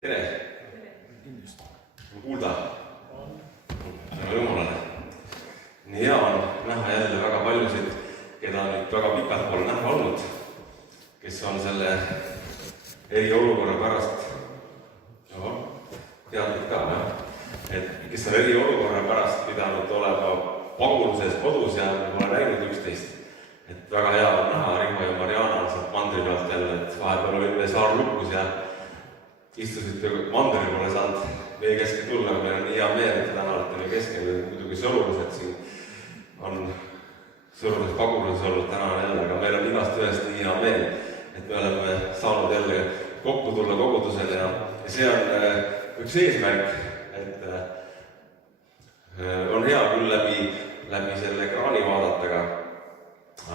Tere! On kuulda? Tänu Jumalale. Nii hea on näha jälle väga paljusid, keda nüüd väga pikalt pole näha olnud, kes on selle eriolukorra pärast, teadnud ka, et kes on eriolukorra pärast pidanud olema paguluses kodus ja pole näinud üksteist. Et väga hea on näha, Riho ja Mariana on sealt mandri pealt jälle, et vahepeal oli meil saar lukus ja istusite mandri pole saanud meie keske tulla, meil on nii hea meel, et täna olete meie keskel, muidugi sõrulised siin on sõrulises paguluses olnud täna jälle, aga meil on igast ühest nii hea meel, et me oleme saanud jälle kokku tulla kogudusel ja see on üks eesmärk, et on hea küll läbi selle ekraani vaadata,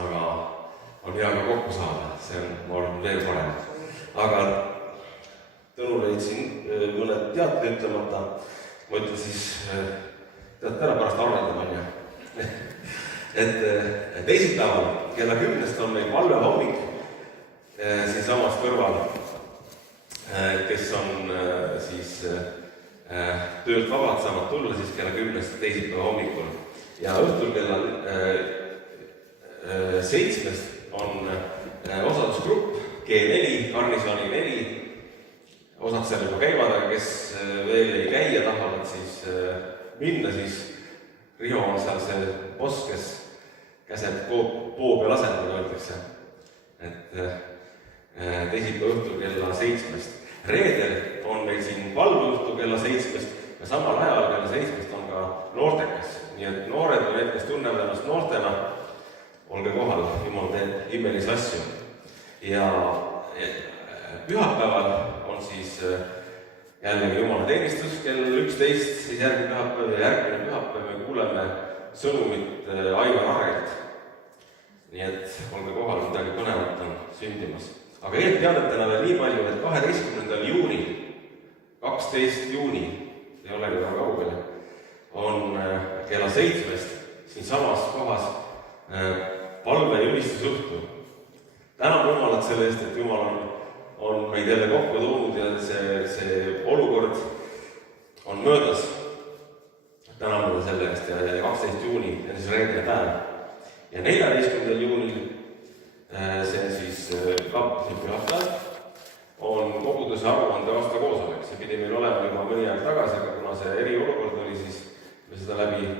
aga on hea ka kokku saada, see on, ma arvan, veel parem. Aga Tõnu lõid siin mõned teated ütlemata, ma ütlen siis, teate ära pärast arvendama, on ju. Et teisipäeval kella 10 on meil valvehommik siin samas kõrval, kes on siis töölt vabad, saavad tulla siis kella 10 teisipäeva hommikul. Ja õhtul kella 7 on osadusgrupp G4, Garnisoni 4, osad seal juba käivad, aga kes veel ei käi ja tahavad siis minna, siis Riho on seal see boss, kes käseb poo peal asendada, öeldakse. Et teisipäeva õhtul kella 7. Reedel on meil siin palveõhtu kella 7 ja samal ajal kella 7 on ka noortekas. Nii et noored on need, kes tunnevad ennast noortena, olge kohal, Jumal teeb imelisi asju. Ja pühapäeval on siis jällegi Jumala teenistus kell 11, siis järgmine pühapäev me kuuleme sõnumit Aivar Arelt. Nii et olge kohal, midagi põnevat on sündimas. Aga eelteadetena veel nii palju, et 12. juunil, 12. juuni, ei olegi väga kaugele, on kella 7 siin samas kohas palve ja ülistusõhtu. Täname Jumalat selle eest, et Jumal on meid jälle kokku toonud ja see olukord on möödas. Täname selle eest ja 12. juuni on siis reedene päev. Ja 14. juunil, see on siis pühapäev, on koguduse aruande aasta koosolek. See pidi meil olema juba mõni aeg tagasi, aga kuna see eriolukord oli, siis me seda läbi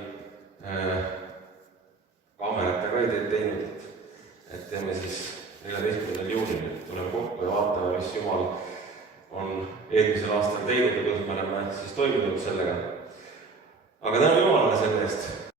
kaameratega ei teinud, et teeme siis 14. juunil, tuleme kokku ja vaatame, mis Jumal on eelmisel aastal teinud ja kuidas me oleme siis toiminud sellega. Aga tänu Jumalale selle eest.